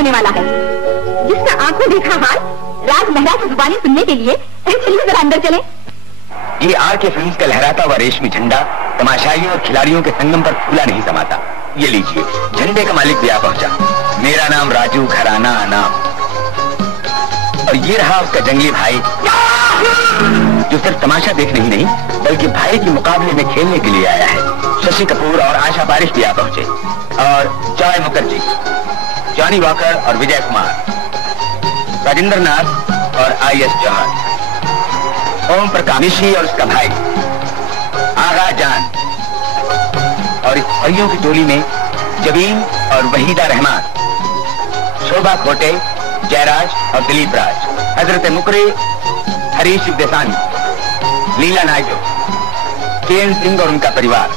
होने वाला है, जिसका आंखों देखा हाल राज मेहरा की जुबानी सुनने के लिए चलिए जरा अंदर चलें। ये आर के फिल्म्स का लहराता हुआ रेशमी झंडा तमाशाइयों और खिलाड़ियों के संगम पर फूला नहीं समाता। ये लीजिए, झंडे का मालिक भी आ पहुंचा। मेरा नाम राजू, घराना नाम। और ये रहा उसका जंगली भाई, जो सिर्फ तमाशा देखने ही नहीं बल्कि भाई के मुकाबले में खेलने के लिए आया है। शशि कपूर और आशा बारिश भी आ पहुंचे, और जॉय मुखर्जी, जॉनी वॉकर और विजय कुमार, राजेंद्र नाथ और IS जौहर, ओम प्रकाश और उसका भाई आगा जान, और इस परियों की टोली में जबीन और वहीदा रहमान, शोभा खोटे, जयराज और दिलीप राज, हजरत मुकरे, हरीश देसानी, लीला नायडू, KN सिंह और उनका परिवार,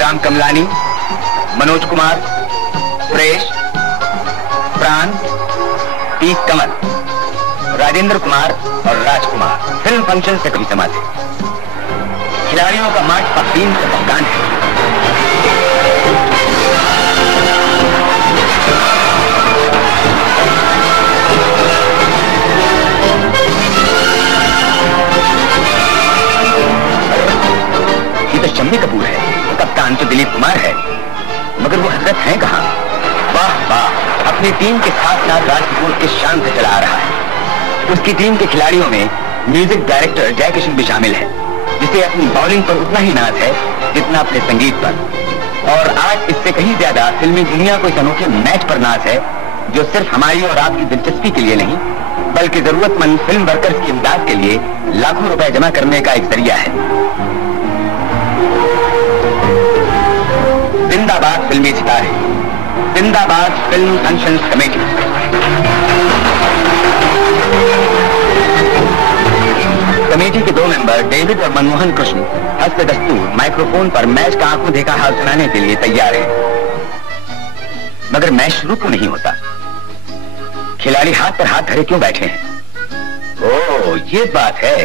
राम कमलानी, मनोज कुमार, सुरेश, प्राण, पीस कमल, राजेंद्र कुमार और राजकुमार फिल्म फंक्शन से कभी समाते। खिलाड़ियों का मार्च 3 से कप्तान है। ये तो शम्मी कपूर है, कप्तान तो दिलीप कुमार है, मगर वो हजरत हैं कहाँ? वाह वाह, अपनी टीम के साथ साथ राज कपूर के शान से चला आ रहा है। उसकी टीम के खिलाड़ियों में म्यूजिक डायरेक्टर जय किशन भी शामिल है, जिसे अपनी बॉलिंग पर उतना ही नाज है जितना अपने संगीत पर। और आज इससे कहीं ज्यादा फिल्मी दुनिया को इस अनोखे मैच पर नाज है, जो सिर्फ हमारी और आपकी दिलचस्पी के लिए नहीं बल्कि जरूरतमंद फिल्म वर्कर्स की इमदाद के लिए लाखों रुपए जमा करने का एक जरिया है। जिंदाबाद फिल्मी सितारे, जिंदाबाद फिल्म फंक्शन कमेटी। कमेटी के 2 मेंबर डेविड और मनमोहन कृष्ण हस्ते दस्तूर माइक्रोफोन पर मैच का आंखों देखा हाल सुनाने के लिए तैयार हैं। मगर मैच शुरू क्यों नहीं होता? खिलाड़ी हाथ पर हाथ धरे क्यों बैठे हैं? ओह, ये बात है।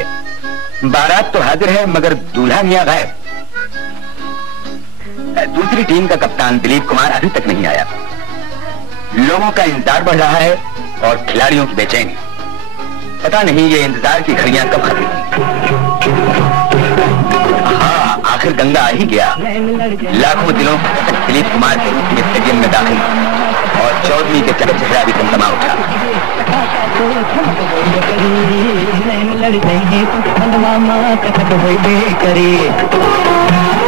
बारात तो हाजिर है मगर दूल्हा मियां गायब। दूसरी टीम का कप्तान दिलीप कुमार अभी तक नहीं आया। लोगों का इंतजार बढ़ रहा है और खिलाड़ियों की बेचैनी। पता नहीं ये इंतजार की घड़ियां कब खत्म होंगी। हाँ, आखिर गंगा आ ही गया। लाखों दिलों तक दिलीप कुमार के रूप में स्टेडियम में दाखिल और चौधरी के चेहरा भी तमतमा उठा।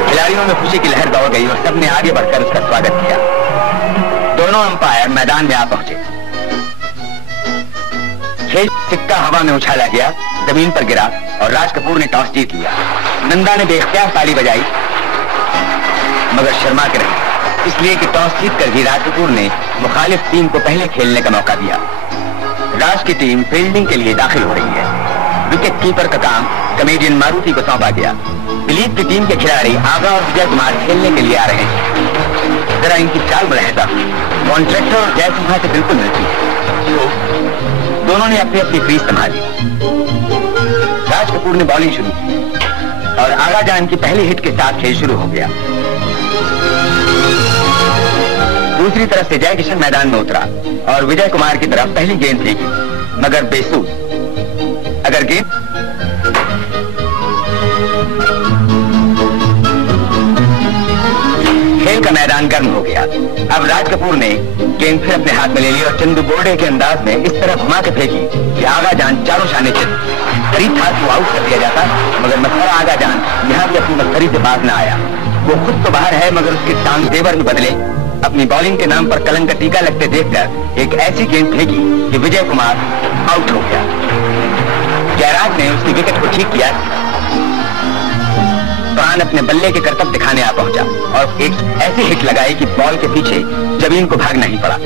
खिलाड़ियों में खुशी की लहर दौड़ गई और सबने आगे बढ़कर उसका स्वागत किया। दोनों अंपायर मैदान में आ पहुंचे। खेल सिक्का हवा में उछाला गया, जमीन पर गिरा और राज कपूर ने टॉस जीत लिया। नंदा ने बेख्तियार ताली बजाई मगर शर्मा के रही, इसलिए कि टॉस जीतकर भी राज कपूर ने मुखालिफ टीम को पहले खेलने का मौका दिया। राज की टीम फील्डिंग के लिए दाखिल हो रही है। विकेट कीपर का काम कमेडियन मारुति को सौंपा गया। दिलीप की टीम के खिलाड़ी आगा और विजय कुमार खेलने के लिए आ रहे हैं। जरा इनकी चाल बढ़ाता कॉन्ट्रैक्टर और जय सिन्हा से बिल्कुल मिलती है। तो दोनों ने अपनी अपनी क्रीज संभाली। राज कपूर ने बॉलिंग शुरू की और आगा जान की पहली हिट के साथ खेल शुरू हो गया। दूसरी तरफ से जय किशन मैदान में उतरा और विजय कुमार की तरफ पहली गेंद फेंकी मगर बेसूद। अगर गेंद खेल का मैदान गर्म हो गया। अब राज कपूर ने गेंद फिर अपने हाथ में ले ली और चंदू बोर्डे के अंदाज में इस तरह घुमा के फेंकी कि आगा जान चारों शाने चित करीब था तो आउट कर दिया जाता, मगर मसखरा आगा जान यहाँ भी अपनी मस्करी से बाज न आया। वो खुद तो बाहर है मगर उसके टांग तेवर में बदले अपनी बॉलिंग के नाम पर कलंक का टीका लगते देखकर एक ऐसी गेंद फेंकी कि विजय कुमार आउट हो गया। जयराज ने उसकी विकेट को ठीक किया। प्राण अपने बल्ले के करतब दिखाने आ पहुंचा और एक ऐसी हिट लगाई कि बॉल के पीछे जमीन को भागना ही पड़ा।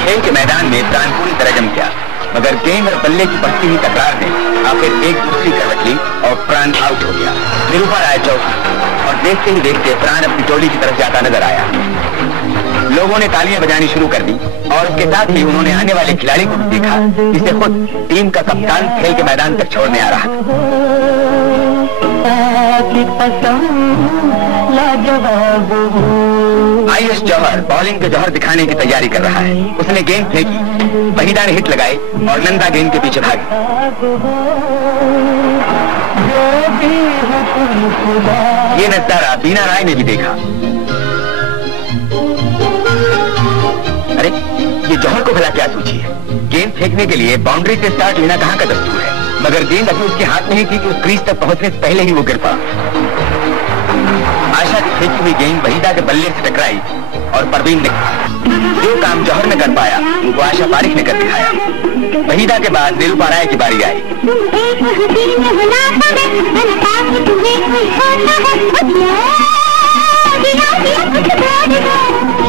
खेल के मैदान में प्राण पूरी तरह जम गया मगर गेंद और बल्ले की बढ़ती हुई तकरार ने आखिर एक दूसरी करवट ली और प्राण आउट हो गया। निरूपा राय चौकी और देखते ही देखते प्राण अपनी टोली की तरफ जाता नजर आया। लोगों ने तालियां बजानी शुरू कर दी और उसके साथ ही उन्होंने आने वाले खिलाड़ी को भी देखा जिसे खुद टीम का कप्तान खेल के मैदान तक छोड़ने आ रहा था। आयुष जौहर बॉलिंग के जौहर दिखाने की तैयारी कर रहा है। उसने गेंद फेंकी, वहीदा ने हिट लगाई और नंदा गेंद के पीछे भागी। ये नजारा बीना राय ने भी देखा। अरे ये जौहर को भला क्या सूझी है? गेंद फेंकने के लिए बाउंड्री से स्टार्ट लेना कहाँ का दस्तूर है, मगर गेंद अभी उसके हाथ में ही थी कि उस क्रीज तक पहुंचने से पहले ही वो गिर पड़ा। आशा की फेंकी हुई गेंद वहीदा के बल्ले से टकराई और परवीन ने जो काम जौहर ने कर पाया वो आशा पारिक ने कर दिखाया। वहीदा के बाद निरूपा राय की बारी आई।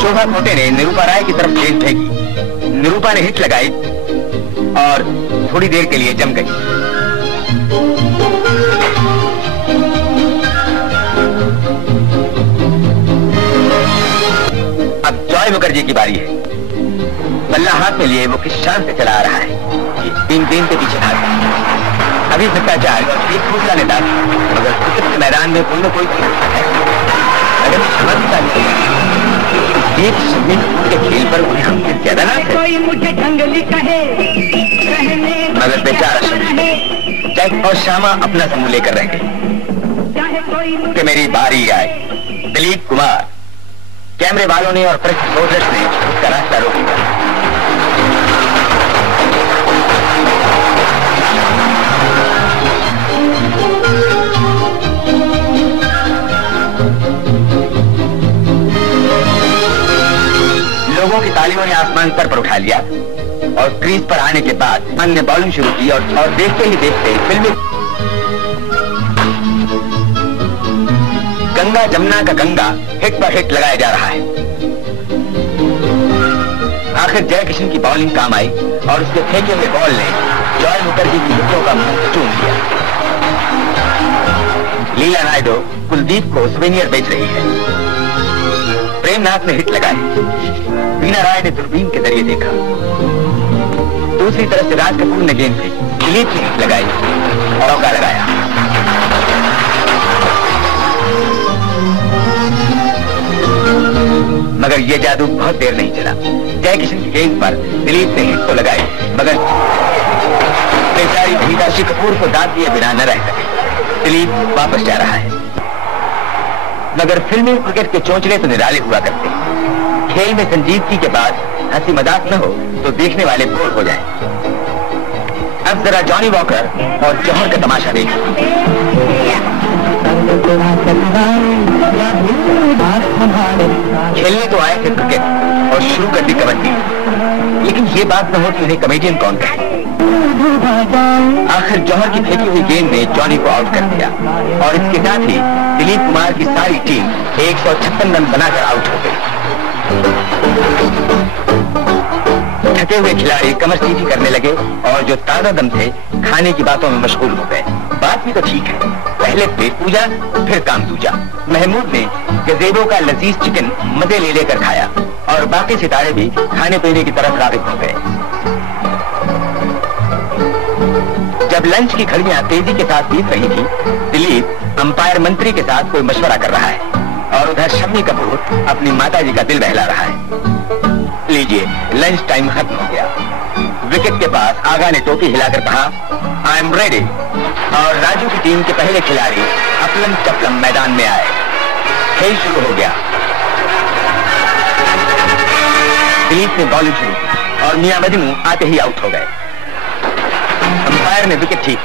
शोभा खोटे ने निरूपा राय की तरफ गेंद फेंकी। निरूपा ने हिट लगाई और थोड़ी देर के लिए जम गई। अब जॉय मुखर्जी की बारी है। बल्ला हाथ में लिए वो किस शान से चला आ रहा है। तीन गेंद के पीछे भागा। अभी भ्रष्टाचार एक दूसरा नेता, मगर क्रिकेट के मैदान में कोई न कोई अगर एक के खेल पर उन्हें हमसे ज्यादा ना कोई मुझे जंगली कहे, मगर बेचारा शमी जैक और श्यामा अपना समूह लेकर रह गए कि मेरी बारी आई। दिलीप कुमार, कैमरे वालों ने और प्रेस रिपोर्टर्स ने उसका रास्ता रोक दिया। लोगों की तालियों ने आसमान सर पर उठा लिया और क्रीज पर आने के बाद मन ने बॉलिंग शुरू की और देखते ही देखते फिल्मी गंगा जमुना का गंगा हिट पर हिट लगाया जा रहा है। आखिर जय किशन की बॉलिंग काम आई और उसके फेंके हुए बॉल ने जॉय मुखर्जी की हिटों का मुंह चूम लिया। लीला नायडू कुलदीप को सुवेनियर बेच रही है। प्रेमनाथ ने हिट लगाई। बीना राय ने दूरबीन के जरिए देखा। दूसरी तरफ से राज कपूर ने गेंद फेंकी। दिलीप ने हिट लगाई, चौका लगाया। मगर यह जादू बहुत देर नहीं चला। जय किशन की गेंद पर दिलीप ने हिट तो लगाई, मगर बेचारी वहीदा श्री कपूर को दाद दिए बिना न रह सके। दिलीप वापस जा रहा है। मगर फिल्मी क्रिकेट के चोंचले तो निराले हुआ करते हैं। खेल में संजीदगी के बाद हंसी मजाक न हो तो देखने वाले बोर हो जाएं। अब जरा जॉनी वॉकर और जौहर का तमाशा देखो। खेलने तो आए थे क्रिकेट और शुरू कर दी कबड्डी, लेकिन ये बात न हो कि उन्हें कमेडियन कौन कहे। आखिर जौहर की फेंकी हुई गेंद ने जॉनी को आउट कर दिया और इसके साथ ही दिलीप कुमार की सारी टीम 156 रन बनाकर आउट हो गई। थके हुए खिलाड़ी कमर सीधी करने लगे और जो ताजा दम थे खाने की बातों में मशगूल हो गए। बात भी तो ठीक है, पहले पेट पूजा फिर काम दूजा। महमूद ने गजेबो का लजीज चिकन मजे ले लेकर खाया और बाकी सितारे भी खाने पीने की तरफ राग़िब हो गए। जब लंच की घड़ियां तेजी के साथ बीत रही थी, दिलीप अंपायर मंत्री के साथ कोई मशवरा कर रहा है और उधर शम्मी कपूर अपनी माताजी का दिल बहला रहा है। लीजिए, लंच टाइम खत्म हो गया। विकेट के पास आगा ने टोपी हिलाकर कहा, आई एम रेडी, और राजू की टीम के पहले खिलाड़ी अपलम चपलम मैदान में आए। खेल शुरू हो गया। दिलीप ने बॉलिंग शुरू की और मियां मजनू आते ही आउट हो गए। अंपायर ने विकेट ठीक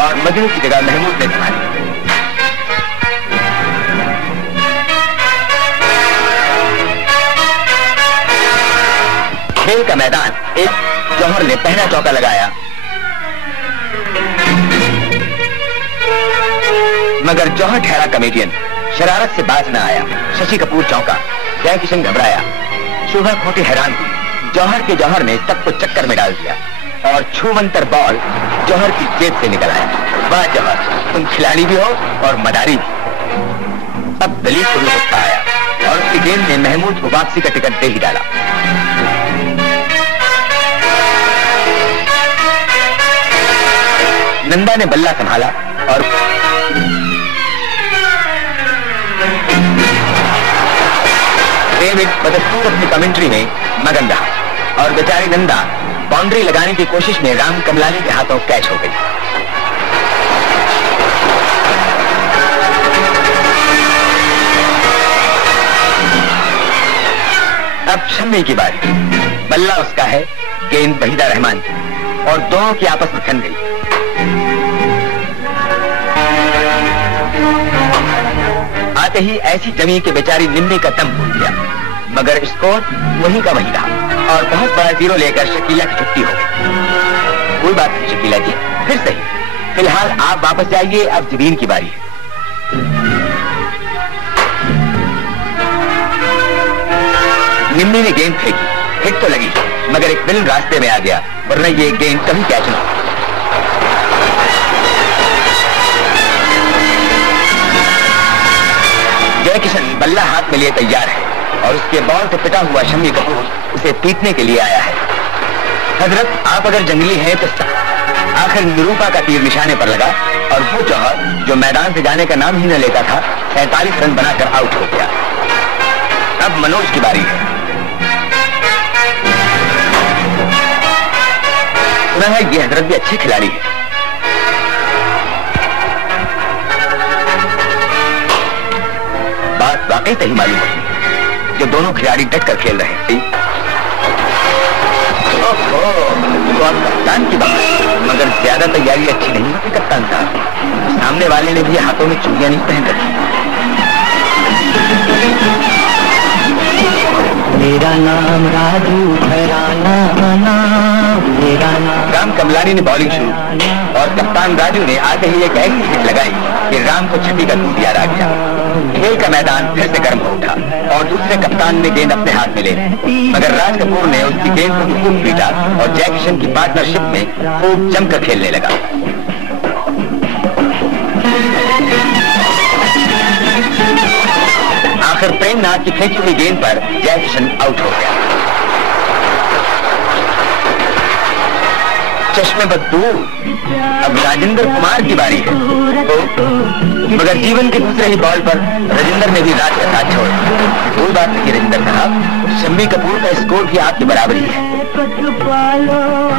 और मजनू की जगह महमूद ने संभाली। खेल का मैदान एक जौहर ने पहला चौका लगाया, मगर जौहर ठहरा कमेडियन, शरारत से बाज न आया। शशि कपूर चौंका, जय किशन घबराया, शोभा खोटे हैरान हुई। जौहर के जौहर ने सबको चक्कर में डाल दिया और छूमंतर बॉल जौहर की जेब से निकल आया। वाह जौहर, तुम खिलाड़ी भी हो और मदारी भी। अब दिलीप को भी गुस्सा आया और और उसकी गेंद ने महमूद को वापसी का टिकट दे ही डाला। नंदा ने बल्ला संभाला और डेविड बदस्तूर अपनी कमेंट्री में मगन रहा और बेचारी नंदा बाउंड्री लगाने की कोशिश में राम कमलानी के हाथों कैच हो गई। अब शम्मी की बारी। बल्ला उसका है, गेंद वहीदा रहमान की और दोनों की आपस में ठन गई। आते ही ऐसी जमी कि बेचारी निम्मी का दम फूट गया, मगर स्कोर वही का वही रहा और बहुत बड़ा 0 लेकर शकीला की छुट्टी हो गई। कोई बात नहीं शकीला जी, फिर सही। फिलहाल आप वापस जाइए, अब जबीन की बारी है। निम्मी ने गेंद फेंकी, हिट तो लगी मगर एक फिल्म रास्ते में आ गया, वरना ये गेंद कभी कैच न। जय किशन बल्ला हाथ में लिए तैयार है और उसके बॉल से पिटा हुआ शम्मी कपूर उसे पीटने के लिए आया है। हजरत, आप अगर जंगली हैं तो आखिर निरूपा का तीर निशाने पर लगा और वो जौहर जो मैदान से जाने का नाम ही न लेता था 47 रन बनाकर आउट हो गया। अब मनोज की बारी है। सुना है ये हजरत भी अच्छे खिलाड़ी है। बात वाकई सही मालूम होती है, जो दोनों खिलाड़ी डट कर खेल रहे हैं। ओहो, तो आप कप्तान की बात, मगर ज्यादा तैयारी अच्छी नहीं होती कप्तान साहब। सामने वाले ने भी हाथों में चूड़ियां नहीं पहन रखी। मेरा नाम राजू घराना, मेरा नाम। राम कमलानी ने बॉलिंग शुरू और कप्तान राजू ने आते ही एक ऐसी हिट लगाई कि राम को छठी का दूध याद आ गया। खेल का मैदान फिर से गर्म हो उठा और दूसरे कप्तान ने गेंद अपने हाथ में ले ली, मगर राज कपूर ने उसकी गेंद को खूब पीटा और जय किशन की पार्टनरशिप में खूब जमकर खेलने लगा। आखिर प्रेमनाथ की फेंकी हुई गेंद पर जय किशन आउट हो गया। चश्मे बद्दू, अब राजेंद्र कुमार की बारी है। मगर जीवन के दूसरे ही बॉल पर राजेंद्र ने भी राज का साथ छोड़ा। कोई बात नहीं राजेंद्र साहब, शम्मी कपूर का स्कोर भी आपके बराबर ही है।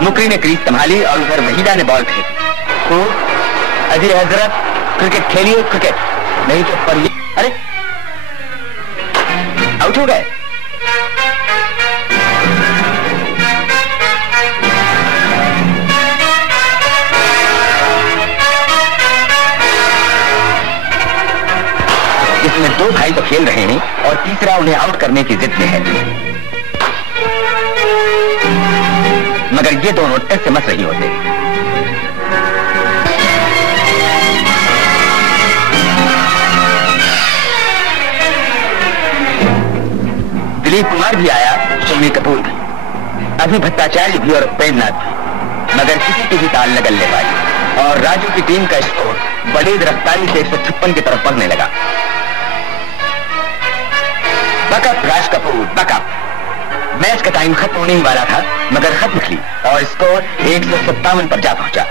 मुकरी ने क्रीज संभाली और उधर वहीदा ने बॉल फेंकी। तो अजी हजरत, क्रिकेट खेलिए क्रिकेट, नहीं तो पर ये अरे आउट हो गए। इसमें दो भाई तो खेल रहे हैं और तीसरा उन्हें आउट करने की जिद में है, मगर ये दोनों टस से मस नहीं होते। दिलीप कुमार भी आया, शम्मी कपूर भी, अभी भट्टाचार्य भी और प्रेमनाथ भी, मगर किसी की भी ताल न गलने पाई और राजू की टीम का स्कोर बड़ी रफ्तारी से 156 की तरफ बढ़ने लगा। Backup Raj Kapoor, backup. Match का टाइम खत्म होने ही वाला था, मगर खत्म निकली और स्कोर 157 पर जा पहुंचा।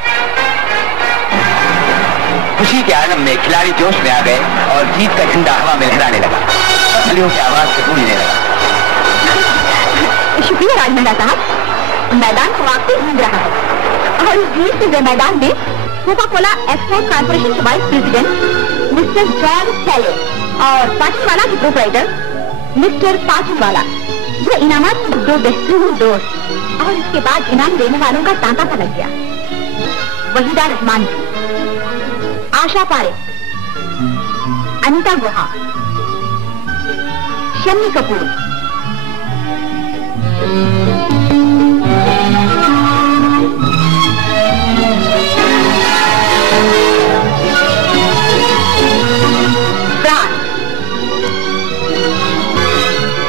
खुशी के आलम में खिलाड़ी जोश में आ गए और जीत का झंडा हवा में लहराने लगा। तालियों की आवाज से गूंजने लगा। शुक्रिया राजमंडा साहब, मैदान को वाकई गूंज रहा है और इस जीत से मैदान में कोका कोला एक्सपोर्ट कॉर्पोरेशन के वाइस प्रेसिडेंट मिस्टर जॉन सेले और पाचनवाला के प्रोपराइटर मिस्टर पाचनवाला, ये इनामात के दो बेहतरीन दोस्त और इसके बाद इनाम देने वालों का तांता सा लग गया। वहीदा रहमान, आशा पारे, अनीता गुहा, शम्मी कपूर,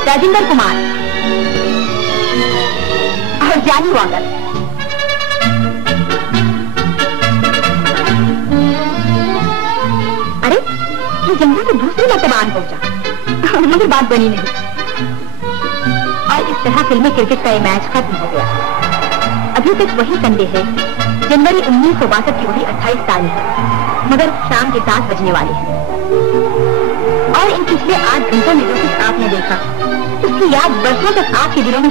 राजेंद्र कुमार और जानी वांगर। अरे ये जंगल में दूसरी मर्तबा पहुंचा मगर बात बनी नहीं और इस तरह फिल्मी क्रिकेट का ये मैच खत्म हो गया। अभी तक वही संडे है, जनवरी 1962 की वही 28 तारीख, मगर शाम के 7 बजने वाले हैं और इन पिछले 8 घंटों में जो कुछ आपने देखा उसकी याद वर्षों तक आपके दिलों में